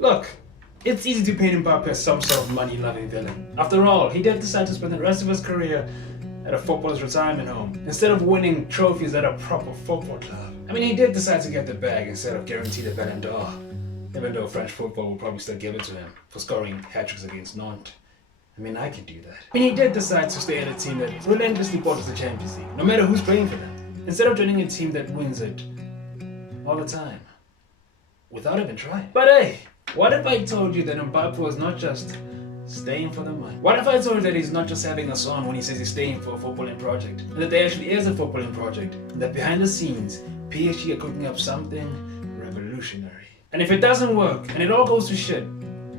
Look, it's easy to paint Mbappe as some sort of money-loving villain. After all, he did decide to spend the rest of his career at a footballer's retirement home instead of winning trophies at a proper football club. I mean, he did decide to get the bag instead of guarantee the Ballon d'Or, even though French football will probably still give it to him for scoring hat-tricks against Nantes. I mean, I can do that. I mean, he did decide to stay at a team that relentlessly borders the Champions League, no matter who's playing for them, instead of joining a team that wins it all the time, without even trying. But hey, what if I told you that Mbappe was not just staying for the money? What if I told you that he's not just having a song when he says he's staying for a footballing project, and that there actually is a footballing project, and that behind the scenes, PSG are cooking up something revolutionary? And if it doesn't work, and it all goes to shit,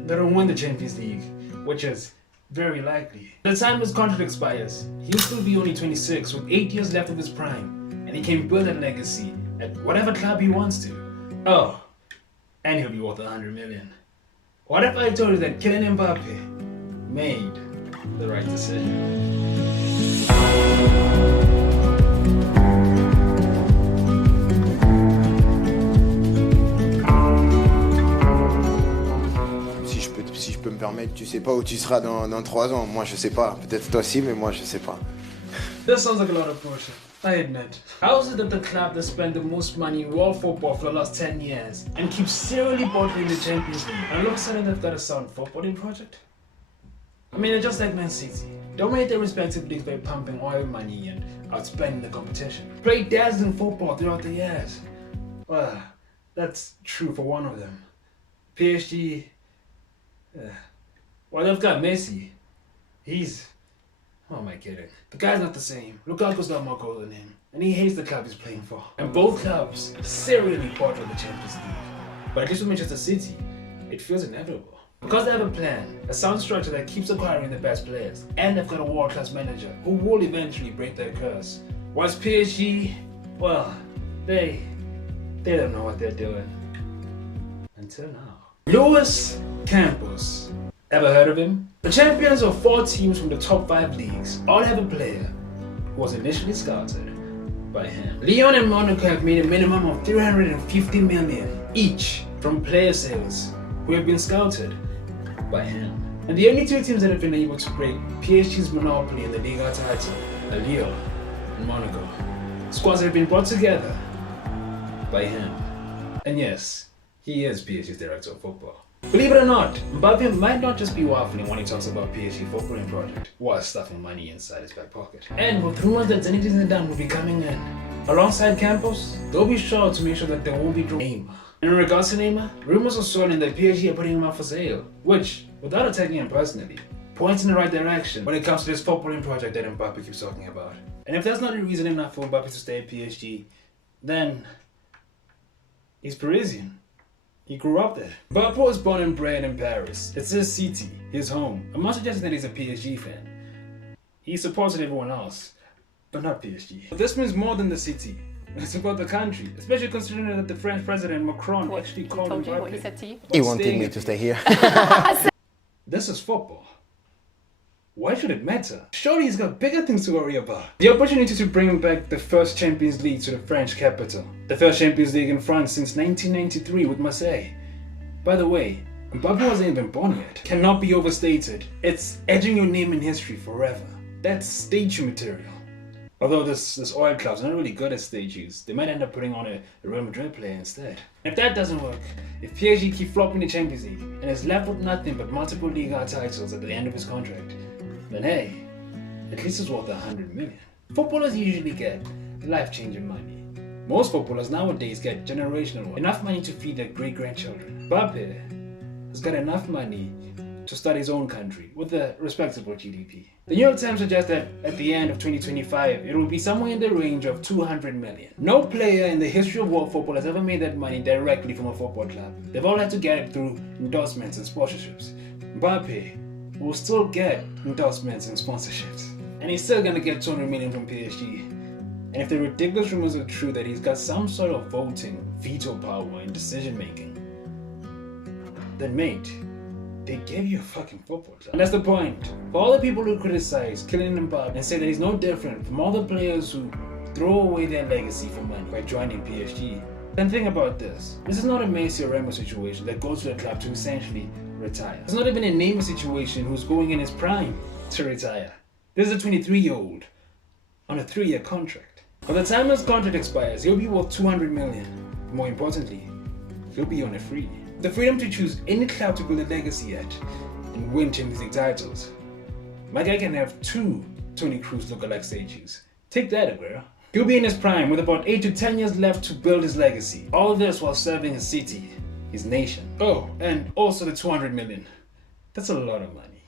they don't win the Champions League, which is very likely. By the time his contract expires, he'll still be only 26 with 8 years left of his prime, and he can build that legacy at whatever club he wants to. Oh, and he'll be worth 100 million. What if I told you that Kylian Mbappe made the right decision? Si je peux me permettre, tu sais pas où tu seras dans 3 ans. Moi je sais pas. Peut-être toi aussi, mais moi je sais pas. This sounds like a lot of pressure, I admit. How is it that the club that spent the most money in world football for the last 10 years and keeps serially bottling the Champions League, and all of a sudden they've got a sound footballing project? I mean, they're just like Man City. Dominate their respective leagues by pumping oil money and outspending the competition. Play dazzling football throughout the years. Well, that's true for one of them. PSG, well, they've got Messi. Who am I kidding? The guy's not the same. Lukaku's got more goals than him, and he hates the club he's playing for. And both clubs serially bottle the Champions League. But at least with Manchester City, it feels inevitable. Because they have a plan, a sound structure that keeps acquiring the best players, and they've got a world-class manager who will eventually break their curse. Whilst PSG, well, they don't know what they're doing. Until now. Luis Campos. Ever heard of him? The champions of 4 teams from the top 5 leagues all have a player who was initially scouted by him. Lyon and Monaco have made a minimum of 350 million each from player sales who have been scouted by him. And the only 2 teams that have been able to break PSG's monopoly in the Liga title are Lyon and Monaco. Squads that have been brought together by him. And yes, he is PSG's director of football. Believe it or not, Mbappe might not just be waffling when he talks about PSG footballing project, while stuffing money inside his back pocket. And with rumors that Zinedine Zidane will be coming in, alongside Campos, they'll be sure to make sure that there won't be Neymar. And in regards to Neymar, rumors are swirling that PSG are putting him up for sale, which, without attacking him personally, points in the right direction when it comes to this footballing project that Mbappe keeps talking about. And if that's not a reason enough for Mbappe to stay at PSG, then he's Parisian. He grew up there. Mbappe was born and bred in Paris. It's his city, his home. I'm not suggesting that he's a PSG fan. He supports everyone else, but not PSG. But this means more than the city. It's about the country, especially considering that the French president Macron actually called him what he said to you? He wanted me to stay here. This is football. Why should it matter? Surely he's got bigger things to worry about. The opportunity to bring back the first Champions League to the French capital. The first Champions League in France since 1993 with Marseille. By the way, Mbappe wasn't even born yet. Cannot be overstated. It's etching your name in history forever. That's statue material. Although this oil club's not really good at statues, they might end up putting on a Real Madrid player instead. If that doesn't work, if PSG keep flopping the Champions League and is left with nothing but multiple Liga titles at the end of his contract, then hey, at least it's worth 100 million. Footballers usually get life-changing money. Most footballers nowadays get generational one, enough money to feed their great-grandchildren. Mbappe has got enough money to start his own country with a respectable GDP. The New York Times suggests that at the end of 2025, it will be somewhere in the range of 200 million. No player in the history of world football has ever made that money directly from a football club. They've all had to get it through endorsements and sponsorships. Mbappe will still get endorsements and sponsorships. And he's still gonna get 200 million from PSG. And if the ridiculous rumors are true that he's got some sort of voting, veto power and decision making, then mate, they gave you a fucking football club. And that's the point. For all the people who criticize Kylian Mbappe and say that he's no different from all the players who throw away their legacy for money by joining PSG, And think about this. This is not a Messi or Remo situation that goes to the club to essentially retire. It's not even a Neymar situation who's going in his prime to retire. This is a 23-year-old on a 3-year contract. By the time his contract expires, he'll be worth 200 million. More importantly, he'll be on a free. The freedom to choose any club to build a legacy at and win Champions League titles. My guy can have 2 Toni Kroos lookalike statues. Take that, Aguero. He'll be in his prime with about 8 to 10 years left to build his legacy. All this while serving his city, his nation. Oh, and also the 200 million. That's a lot of money.